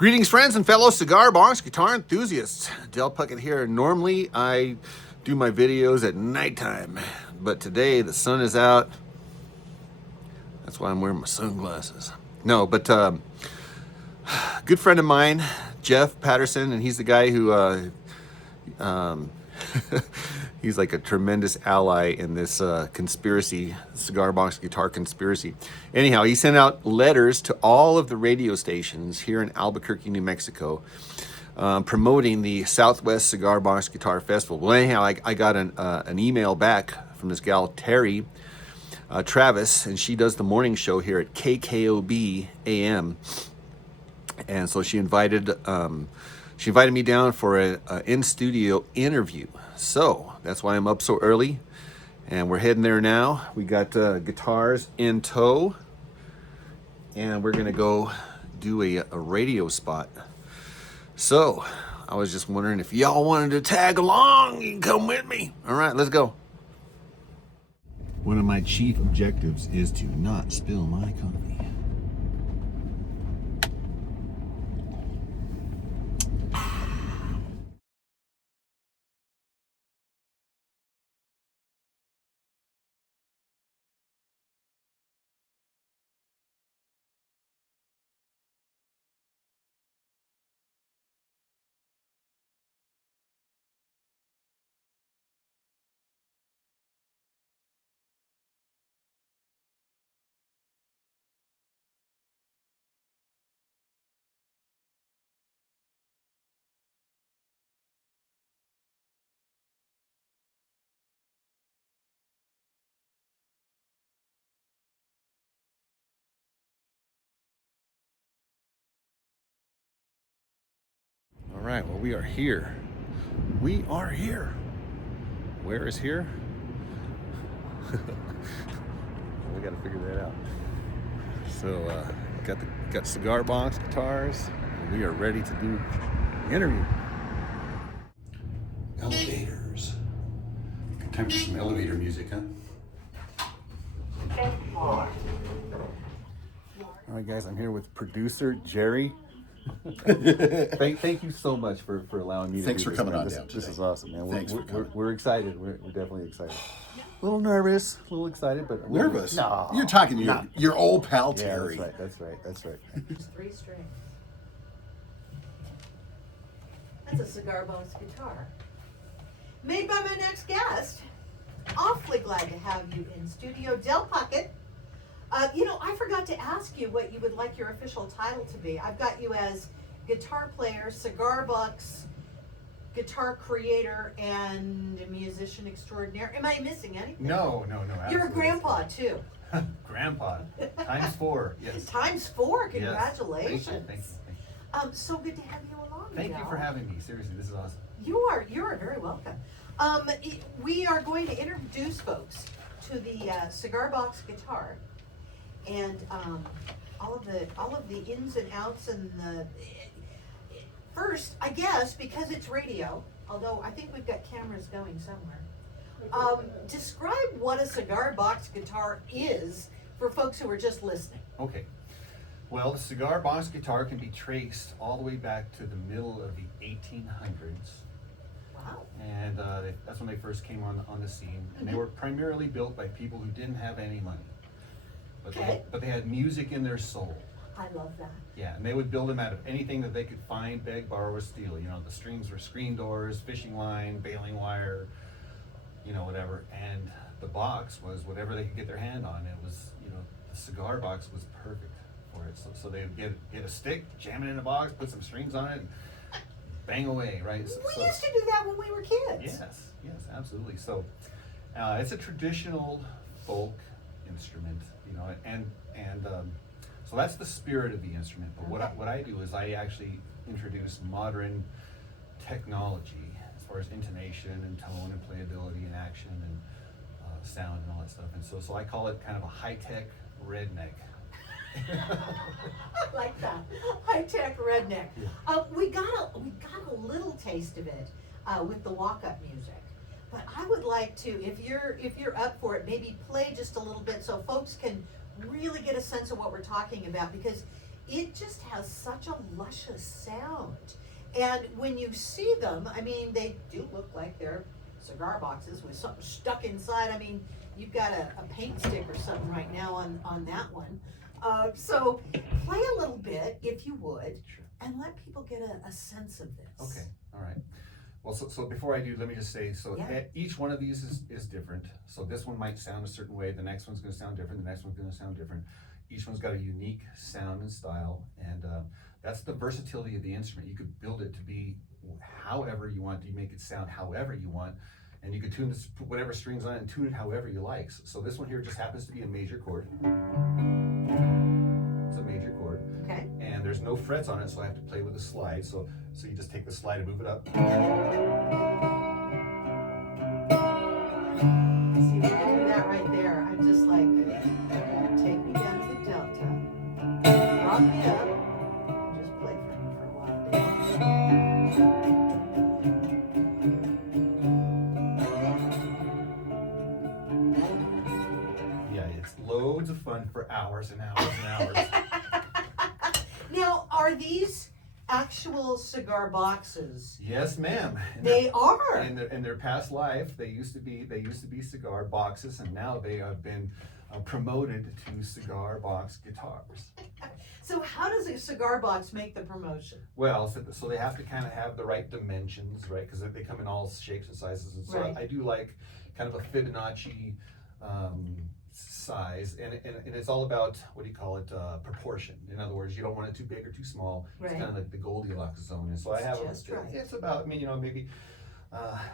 Greetings, friends and fellow cigar box guitar enthusiasts. Del Puckett here. Normally, I do my videos at nighttime, but today the sun is out. That's why I'm wearing my sunglasses. No, but good friend of mine, Jeff Patterson, and he's the guy who he's like a tremendous ally in this conspiracy, cigar box guitar conspiracy. Anyhow, he sent out letters to all of the radio stations here in Albuquerque, New Mexico, promoting the Southwest Cigar Box Guitar Festival. Well, anyhow, I got an email back from this gal, Terry Travis, and she does the morning show here at KKOB AM. And so she invited me down for an in-studio interview. So that's why I'm up so early, and we're heading there now. We got guitars in tow, and we're gonna go do a radio spot. So I was just wondering if y'all wanted to tag along. You can come with me. All right, let's go. One of my chief objectives is to not spill my coffee. All right, well, we are here. We are here. Where is here? We got to figure that out. So, got cigar box guitars, and we are ready to do the interview. Elevators. Good time for some elevator music, huh? All right, guys, I'm here with producer Jerry. Thank you so much for allowing me to Thanks do for this, coming man. on This, down this today. is awesome, man. Thanks for coming. We're excited. We're definitely excited. A little nervous, a little excited, but Nervous? No, You're talking to your old pal Yeah, Terry. that's right. Three strings. That's a cigar box guitar. Made by my next guest. Awfully glad to have you in studio. Del Puckett. I forgot to ask you what you would like your official title to be. I've got you as guitar player, cigar box guitar creator, and a musician extraordinaire. Am I missing anything? No. You're a absolutely. grandpa too. Grandpa. Times 4. Yes. Times 4. Yes. Congratulations. Thank you. So good to have you along. Thank you Del. for having me. Seriously, this is awesome. You are very welcome. We are going to introduce folks to the cigar box guitar, and all of the ins and outs, and the first, I guess, because it's radio, although I think we've got cameras going somewhere. Describe what a cigar box guitar is for folks who are just listening. Okay. Well, the cigar box guitar can be traced all the way back to the middle of the 1800s. Wow. And that's when they first came on the scene. And they were primarily built by people who didn't have any money. But they had music in their soul. I love that. Yeah, and they would build them out of anything that they could find, beg, borrow, or steal. You know, the strings were screen doors, fishing line, baling wire, whatever. And the box was whatever they could get their hand on. It was, the cigar box was perfect for it. So they would get a stick, jam it in a box, put some strings on it, and bang away, right? We used to do that when we were kids. Yes, absolutely. So it's a traditional folk instrument, and so that's the spirit of the instrument. But what I do is I actually introduce modern technology as far as intonation and tone and playability and action and sound and all that stuff. And so I call it kind of a high-tech redneck. I like that. High-tech redneck. Yeah. We got a little taste of it with the walk-up music. But I would like to, if you're up for it, maybe play just a little bit so folks can really get a sense of what we're talking about, because it just has such a luscious sound. And when you see them, I mean, they do look like they're cigar boxes with something stuck inside. I mean, you've got a paint stick or something right now on that one. So play a little bit, if you would, Sure. and let people get a sense of this. Okay, all right. Well, so before I do, let me just say, so Yeah. each one of these is different. So this one might sound a certain way, the next one's gonna sound different, the next one's gonna sound different. Each one's got a unique sound and style, and that's the versatility of the instrument. You could build it to be however you want, you make it sound however you want, and you could tune this, put whatever strings on it and tune it however you like. So this one here just happens to be a major chord. It's a major chord. Okay. And there's no frets on it, so I have to play with a slide. So you just take the slide and move it up. See, when you do that right there, I'm just like, take me down to the delta, rock me up, and just play for me for a while. Yeah, it's loads of fun for hours and hours and hours. Now, are these actual cigar boxes? Yes, ma'am. They are. In their past life, they used to be cigar boxes, and now they have been promoted to cigar box guitars. So how does a cigar box make the promotion? Well, so they have to kind of have the right dimensions, right? Because they come in all shapes and sizes, and so Right. I do like kind of a Fibonacci size, and it's all about, what do you call it, proportion. In other words, you don't want it too big or too small. Right. It's kind of like the Goldilocks zone, and so I It's have just right. it's about, I mean, maybe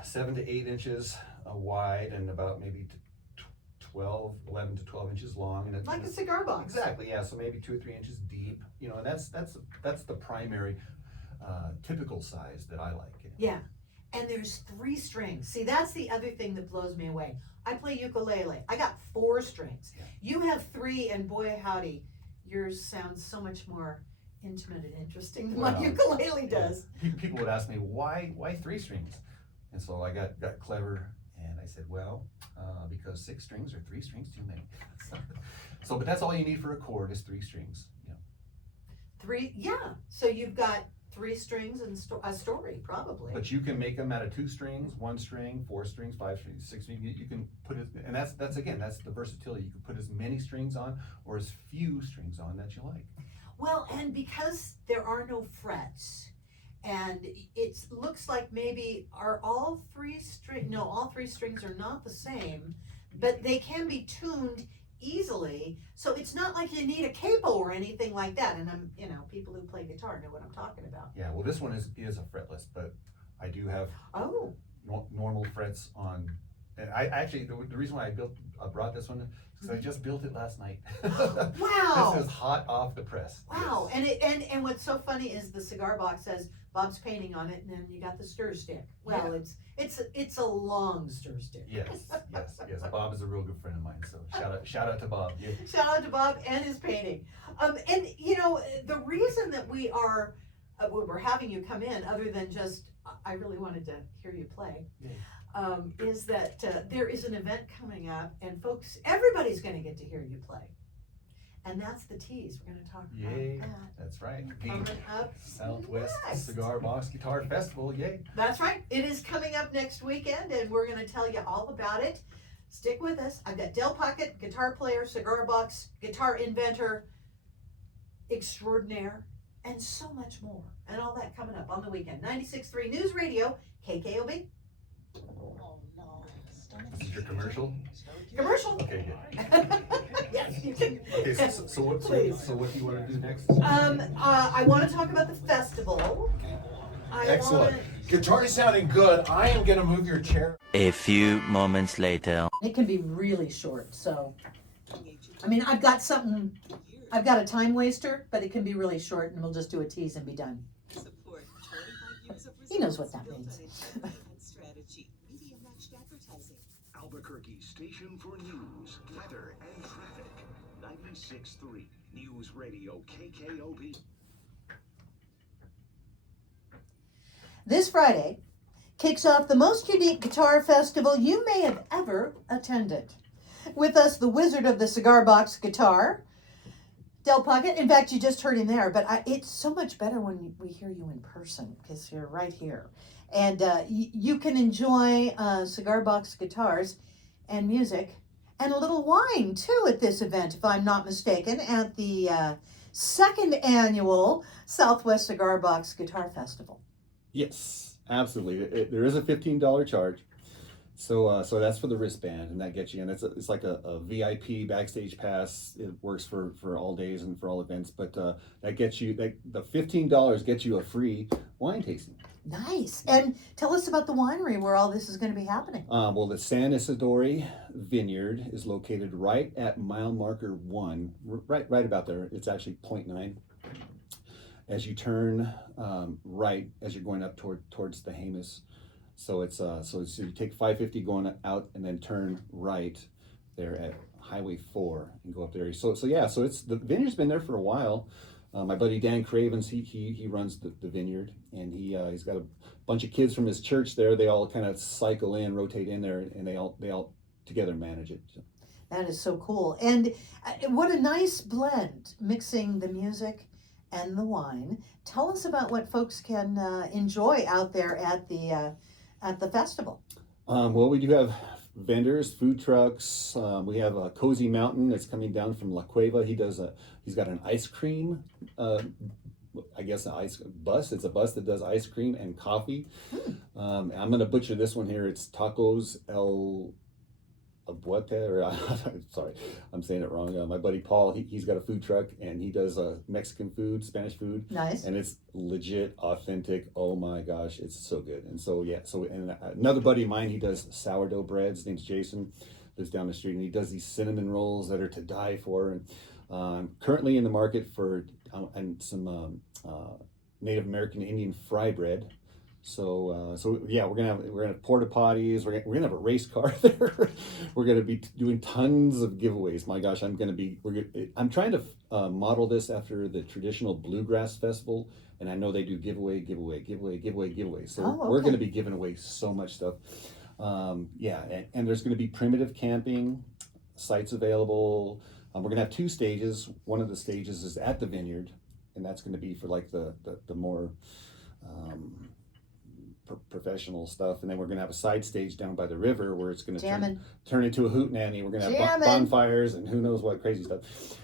7 to 8 inches wide, and about maybe 11 to 12 inches long, and it's Like a cigar box. Exactly, yeah. So maybe 2 or 3 inches deep, and that's the primary typical size that I like. Yeah. And there's 3 strings. See, that's the other thing that blows me away. I play ukulele. I got 4 strings. Yeah. You have 3, and boy howdy, yours sounds so much more intimate and interesting than my Well, ukulele does. People would ask me, why 3 strings? And so I got clever, and I said, well, because 6 strings or 3 strings too many. So, but that's all you need for a chord is 3 strings. 3, yeah. So you've got 3 strings and a story, probably. But you can make them out of 2 strings, 1 string, 4 strings, 5 strings, 6 strings. You can put it, and that's the versatility. You can put as many strings on or as few strings on that you like. Well, and because there are no frets, and it looks like maybe all 3 strings are not the same, but they can be tuned easily. So it's not like you need a capo or anything like that. And people who play guitar know what I'm talking about. Yeah, well, this one is a fretless, but I do have Oh, normal frets on. And I actually, the reason why I brought this one is because I just built it last night. wow. This is hot off the press. Wow. And what's so funny is the cigar box says Bob's painting on it, and then you got the stir stick. Well, Yeah. it's a long stir stick. Yes. Bob is a real good friend of mine, so shout out to Bob. Yeah. Shout out to Bob and his painting. And the reason that we're having you come in, other than just I really wanted to hear you play, is that there is an event coming up, and folks, everybody's going to get to hear you play. And that's the tease. We're going to talk Yay, about that. that's right. Coming The up Southwest next. Cigar Box Guitar Festival, yay. That's right. It is coming up next weekend, and we're going to tell you all about it. Stick with us. I've got Del Pocket, guitar player, cigar box, guitar inventor, extraordinaire, and so much more. And all that coming up on the weekend. 96.3 News Radio, KKOB. This is your commercial? Commercial. Okay, good. Yes, you can. Okay, so what do you want to do next? I want to talk about the festival. Excellent. Guitar sounding good. I am going to move your chair. A few moments later. It can be really short, so. I mean, I've got a time waster, but it can be really short, and we'll just do a tease and be done. He knows what that means. Albuquerque station for news, weather, and traffic. 96.3 News Radio KKOB. This Friday kicks off the most unique guitar festival you may have ever attended. With us, the wizard of the cigar box guitar, Del Puckett. In fact, you just heard him there, but it's so much better when we hear you in person because you're right here. And you can enjoy cigar box guitars and music and a little wine too at this event, if I'm not mistaken, at the second annual Southwest Cigar Box Guitar Festival. Yes, absolutely. There is a $15 charge. So that's for the wristband, and that gets you in. It's like a VIP backstage pass. It works for all days and for all events, but that gets you the $15 gets you a free wine tasting. Nice. And tell us about the winery where all this is going to be happening. Well, the San Ysidro Vineyard is located right at mile marker 1, right about there. It's actually 0.9. As you turn right as you're going up towards the Jemez. So you take 550 going out and then turn right there at Highway 4 and go up there. So it's the vineyard's been there for a while. My buddy Dan Cravens, he runs the vineyard, and he's got a bunch of kids from his church there. They all kind of cycle in, rotate in there, and they all together manage it. So. That is so cool. And what a nice blend, mixing the music and the wine. Tell us about what folks can enjoy out there at the festival. Well, we do have vendors, food trucks. We have a Cozy Mountain that's coming down from La Cueva. He's got an ice cream, I guess an ice bus. It's a bus that does ice cream and coffee. I'm going to butcher this one here. It's Tacos El Abuete, or sorry, I'm saying it wrong. My buddy Paul, he's got a food truck, and he does Mexican food, Spanish food. Nice. And it's legit, authentic. Oh my gosh, it's so good. And and another buddy of mine, he does sourdough breads. His name's Jason, lives down the street, and he does these cinnamon rolls that are to die for. And currently in the market for and some Native American Indian fry bread. So yeah, we're gonna have porta potties. We're gonna have a race car there. We're gonna be doing tons of giveaways. My gosh, I'm trying to model this after the traditional bluegrass festival, and I know they do giveaway. So okay. We're gonna be giving away so much stuff. Yeah, and there's gonna be primitive camping sites available. We're gonna have 2 stages. One of the stages is at the vineyard, and that's gonna be for like the more professional stuff, and then we're gonna have a side stage down by the river where it's gonna turn into a hootenanny. We're gonna have bonfires and who knows what crazy stuff.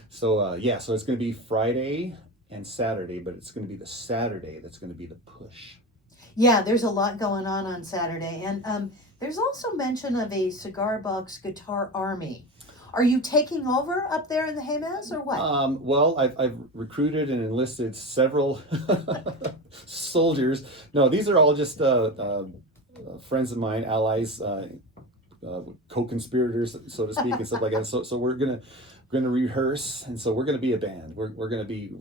So so it's gonna be Friday and Saturday, but it's gonna be the Saturday that's gonna be the push. Yeah, there's a lot going on Saturday, and there's also mention of a cigar box guitar army. Are you taking over up there in the Jemez, or what? Well, I've recruited and enlisted several soldiers. No, these are all just friends of mine, allies, co-conspirators, so to speak, and stuff like that. So we're gonna rehearse, and so we're gonna be a band. We're gonna be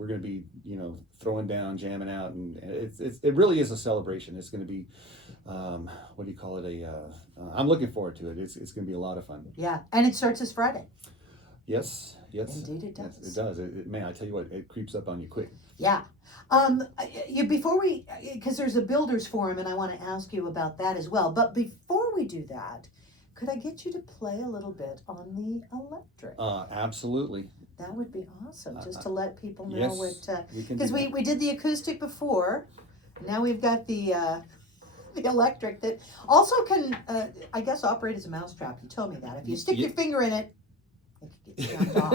throwing down, jamming out, and it really is a celebration. It's gonna be what do you call it? I'm looking forward to it. It's gonna be a lot of fun. Yeah, and it starts this Friday. Yes. Indeed it does. Yes, it does. Man, I tell you what, it creeps up on you quick. Yeah. Because there's a builders forum, and I want to ask you about that as well. But before we do that, could I get you to play a little bit on the electric? Absolutely. That would be awesome, just to let people know yes, what. Because we did the acoustic before. Now we've got the electric that also can, I guess, operate as a mousetrap. You told me that. If you stick your finger in it, it can get snapped off.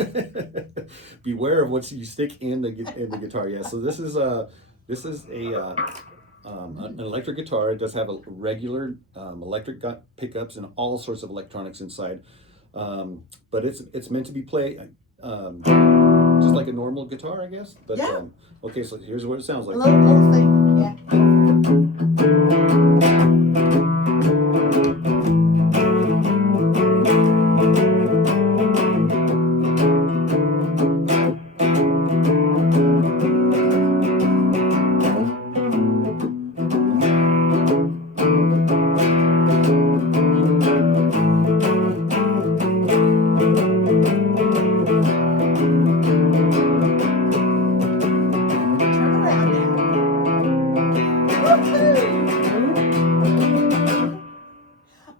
Beware of what you stick in the guitar. Yeah. So this is an electric guitar. It does have a regular electric pickups and all sorts of electronics inside, but it's meant to be played just like a normal guitar, I guess. But yeah. Okay, so here's what it sounds like. A little thing, yeah.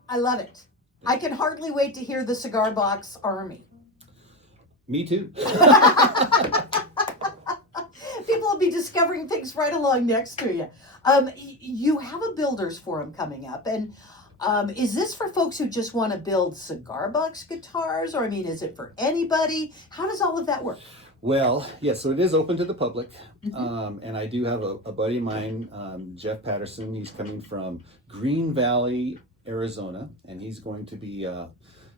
I love it. I can hardly wait to hear the Cigar Box Army. Me too. People will be discovering things right along next to you. You have a builders forum coming up, and is this for folks who just want to build cigar box guitars, or I mean, is it for anybody? How does all of that work? Well, yes, so it is open to the public, and I do have a buddy of mine, Jeff Patterson. He's coming from Green Valley, Arizona, and he's going to be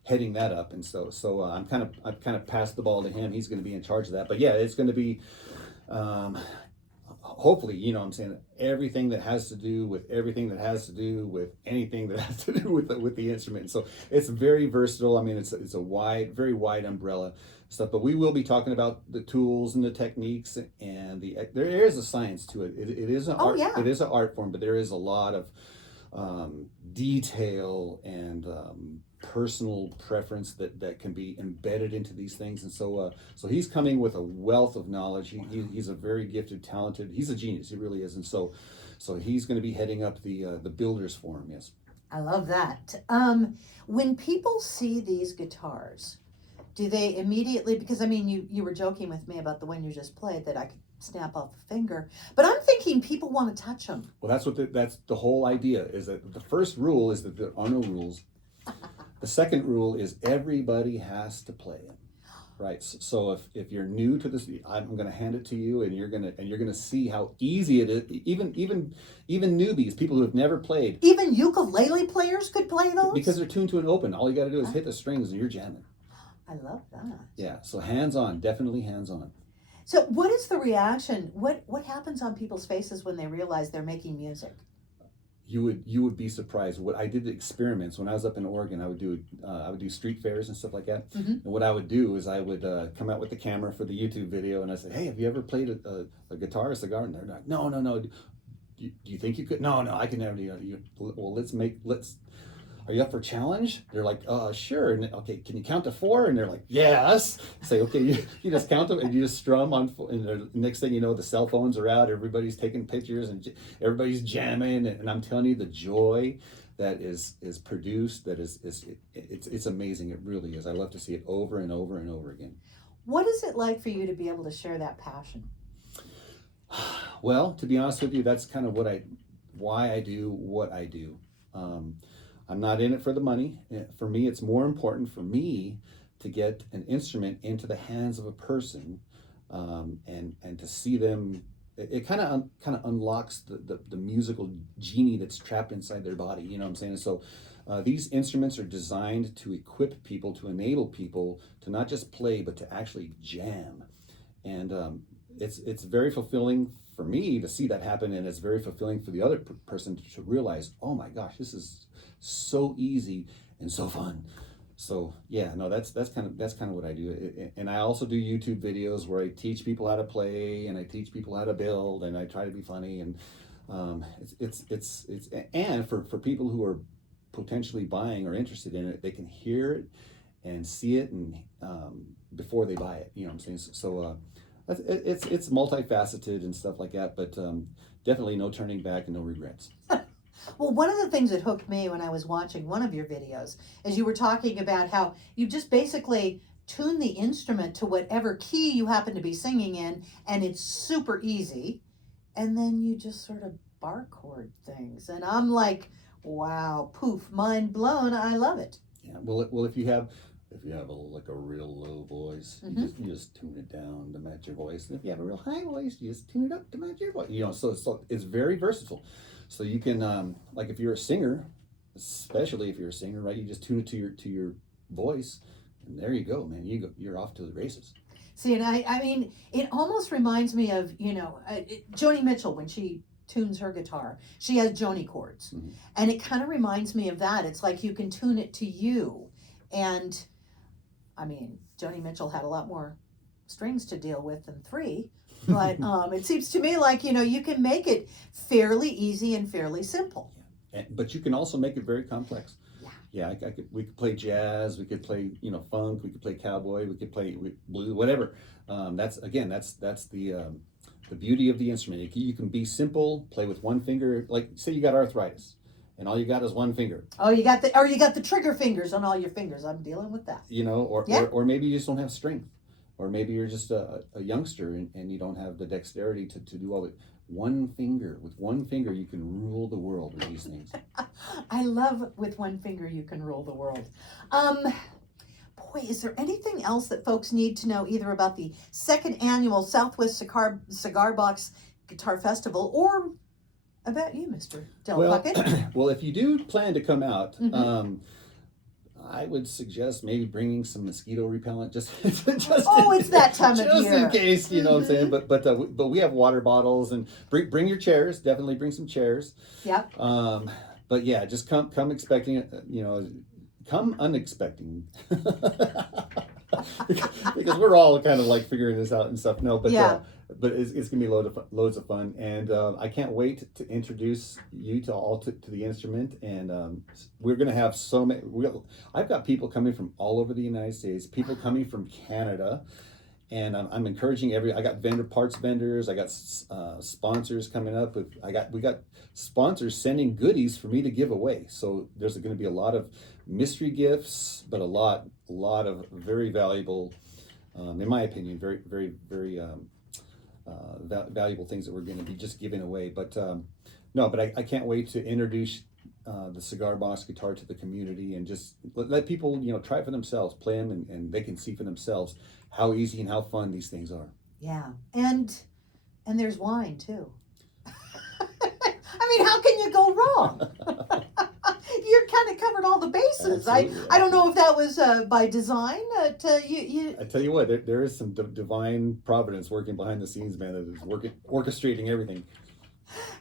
heading that up. And so I've kind of passed the ball to him. He's going to be in charge of that. But yeah, it's going to be hopefully, you know what I'm saying, everything that has to do with everything that has to do with anything that has to do with the instrument. So it's very versatile. I mean, it's a very wide umbrella stuff, but we will be talking about the tools and the techniques, and there is a science to it. It is an art. Yeah. It is an art form, but there is a lot of detail and personal preference that can be embedded into these things. And so he's coming with a wealth of knowledge. He's a very gifted, talented. He's a genius. He really is. And so he's going to be heading up the Builders Forum. Yes. I love that. When people see these guitars, do they immediately, because I mean, you were joking with me about the one you just played that I could snap off a finger, but I'm thinking people want to touch them. Well, that's the whole idea, is that the first rule is that there are no rules. The second rule is everybody has to play it, right? So if you're new to this, I'm going to hand it to you, and you're gonna see how easy it is. Even newbies, people who have never played, Even ukulele players could play those? because they're tuned to an open. All you got to do is hit the strings, and you're jamming. I love that. Yeah. So hands on, definitely hands on. So what is the reaction? What happens on people's faces when they realize they're making music? You would be surprised. What I did experiments when I was up in Oregon, I would do street fairs and stuff like that. Mm-hmm. And what I would do is I would come out with the camera for the YouTube video, and I said, "Hey, have you ever played a guitar or cigar?" And they're like, "No." Do you think you could? No, I can never do that. Well, let's. Are you up for a challenge? They're like, sure. And okay, can you count to 4? And they're like, yes. Say, okay, you just count them, and you just strum on. And the next thing you know, the cell phones are out. Everybody's taking pictures, and everybody's jamming. And I'm telling you, the joy that is produced, it's amazing. It really is. I love to see it over and over and over again. What is it like for you to be able to share that passion? Well, to be honest with you, that's kind of why I do what I do. I'm not in it for the money. For me, it's more important for me to get an instrument into the hands of a person, and to see them. It kind of unlocks the musical genie that's trapped inside their body. You know what I'm saying? So these instruments are designed to equip people, to enable people to not just play, but to actually jam. And it's very fulfilling for me to see that happen, and it's very fulfilling for the other person to realize, oh my gosh, this is so easy and so fun. So yeah, no, that's kind of what I do. And I also do YouTube videos where I teach people how to play, and I teach people how to build, and I try to be funny. And it's and for people who are potentially buying or interested in it, they can hear it and see it, and before they buy it. You know what I'm saying? So it's multifaceted and stuff like that, but definitely no turning back and no regrets. Well, one of the things that hooked me when I was watching one of your videos is you were talking about how you just basically tune the instrument to whatever key you happen to be singing in, and it's super easy. And then you just sort of bar chord things. And I'm like, wow, poof, mind blown. I love it. Yeah. Well, if you have a real low voice, you just tune it down to match your voice. And if you have a real high voice, you just tune it up to match your voice. You know, so it's very versatile. So you can, like if you're a singer, especially if you're a singer, right? You just tune it to your voice, and there you go, man. You're off to the races. See, and I mean, it almost reminds me of, Joni Mitchell when she tunes her guitar. She has Joni chords. Mm-hmm. And it kind of reminds me of that. It's like you can tune it to you. And, I mean, Joni Mitchell had a lot more strings to deal with than 3. But it seems to me like, you can make it fairly easy and fairly simple. Yeah. But you can also make it very complex. Yeah, we could play jazz, we could play, funk, we could play cowboy, we could play blues, whatever. That's the beauty of the instrument. You can be simple, play with one finger. Like say you got arthritis, and all you got is one finger. Oh, you got the trigger fingers on all your fingers. I'm dealing with that. Or maybe you just don't have strength. or maybe you're just a youngster and you don't have the dexterity to do all it. With one finger, you can rule the world with these things. I love with one finger you can rule the world. Boy, is there anything else that folks need to know either about the second annual Southwest Cigar Box Guitar Festival or about you, Mr. Del Puckett? Well, if you do plan to come out, I would suggest maybe bringing some mosquito repellent just it's that time of just year. in case, you know what I'm saying. But we have water bottles, and bring your chairs. Definitely bring some chairs. Yep. But yeah, just come expecting it. You know, come unexpecting. because we're all kind of like figuring this out and stuff. No, but it's gonna be loads of fun, and I can't wait to introduce you to the instrument. And we're gonna have so many. I've got people coming from all over the United States, people coming from Canada, and I'm encouraging I got parts vendors, I got sponsors coming up we got sponsors sending goodies for me to give away. So there's going to be a lot of mystery gifts, but a lot of very valuable, in my opinion, very, very, very valuable things that we're going to be just giving away. But I can't wait to introduce the Cigar Box guitar to the community, and just let people, try it for themselves, play them, and they can see for themselves how easy and how fun these things are. Yeah, and there's wine too. I mean, how can you go wrong? You're kind of covered all the bases. Absolutely. I don't know if that was by design. I tell you what, there is some divine providence working behind the scenes, man. That is orchestrating everything.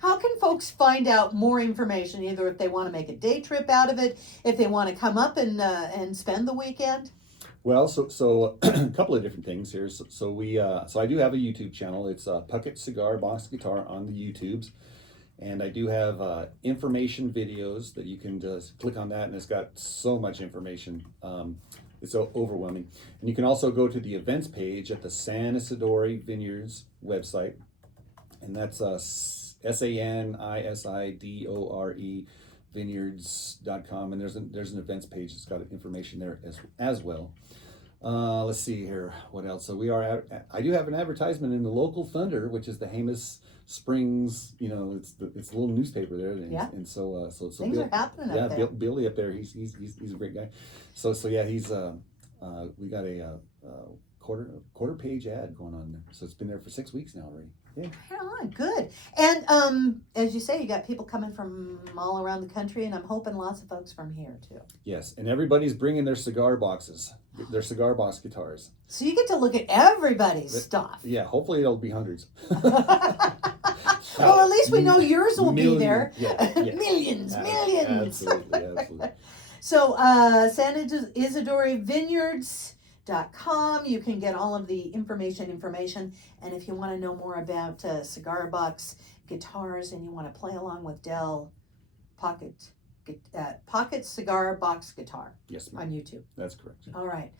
How can folks find out more information, either if they want to make a day trip out of it, if they want to come up and spend the weekend? Well, so a couple of different things here. So I do have a YouTube channel. It's Puckett Cigar Box Guitar on the YouTubes, and I do have information videos that you can just click on that, and it's got so much information. It's so overwhelming. And you can also go to the events page at the San Ysidro Vineyards website, and that's SANISIDORE vineyards.com, and there's an events page that's got information there as well. Let's see here, what else? So I do have an advertisement in the local Thunder, which is the Hamas Springs. It's the little newspaper there, and so things are happening up there. Billy up there, he's a great guy. So yeah, he's we got a quarter page ad going on there. So it's been there for 6 weeks now already. Yeah. Right on, good. And as you say, you got people coming from all around the country, and I'm hoping lots of folks from here too. Yes, and everybody's bringing their cigar boxes, their cigar box guitars. So you get to look at everybody's stuff. Yeah, hopefully it'll be hundreds. Well, at least we know yours will be there. Yeah. Millions. Absolutely. So San Ysidro Vineyards.com. You can get all of the information. And if you want to know more about cigar box guitars and you want to play along with Del Puckett Cigar Box Guitar. Yes, ma'am. On YouTube. That's correct. All right.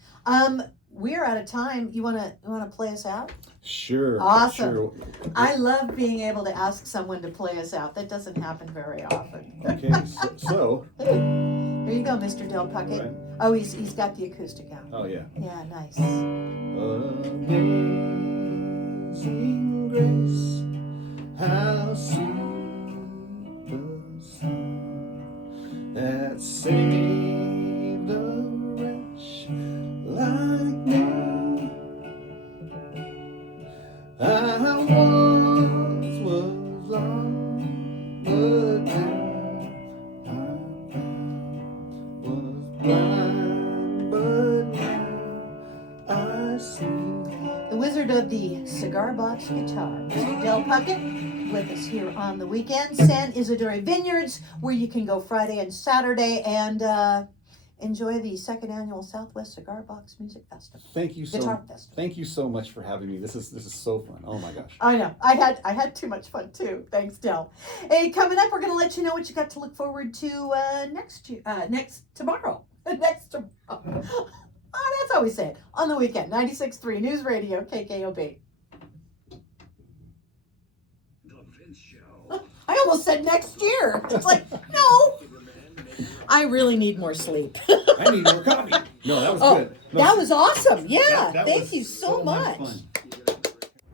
We're out of time. You wanna play us out? Sure. Awesome. Sure. I love being able to ask someone to play us out. That doesn't happen very often. Okay. So. Here you go, Mr. Del Puckett. Right. Oh, he's got the acoustic out. Oh yeah. Yeah, nice. Amazing grace, how sweet the sound that saved a wretch like me. I once was lost, but now I was blind, but now I see. The Wizard of the Cigar Box Guitar, Mr. Del Puckett, with us here on the weekend. San Ysidro Vineyards, where you can go Friday and Saturday and enjoy the second annual Southwest Cigar Box Music Festival. Thank you Festival. Thank you so much for having me. This is so fun. Oh my gosh. I know. I had too much fun too. Thanks, Del. Hey, coming up, we're going to let you know what you got to look forward to tomorrow. Oh, that's how we say it. On the weekend, 96.3 News Radio, KKOB. The Vince Show. I almost said next year. It's like, no. I really need more sleep. I need more coffee. No, that was Oh, good. No, that was awesome. Yeah, that thank was you so much. fun.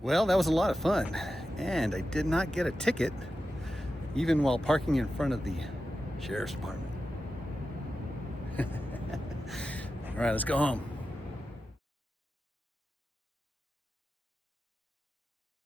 Well, that was a lot of fun, and I did not get a ticket, even while parking in front of the sheriff's department. All right, let's go home.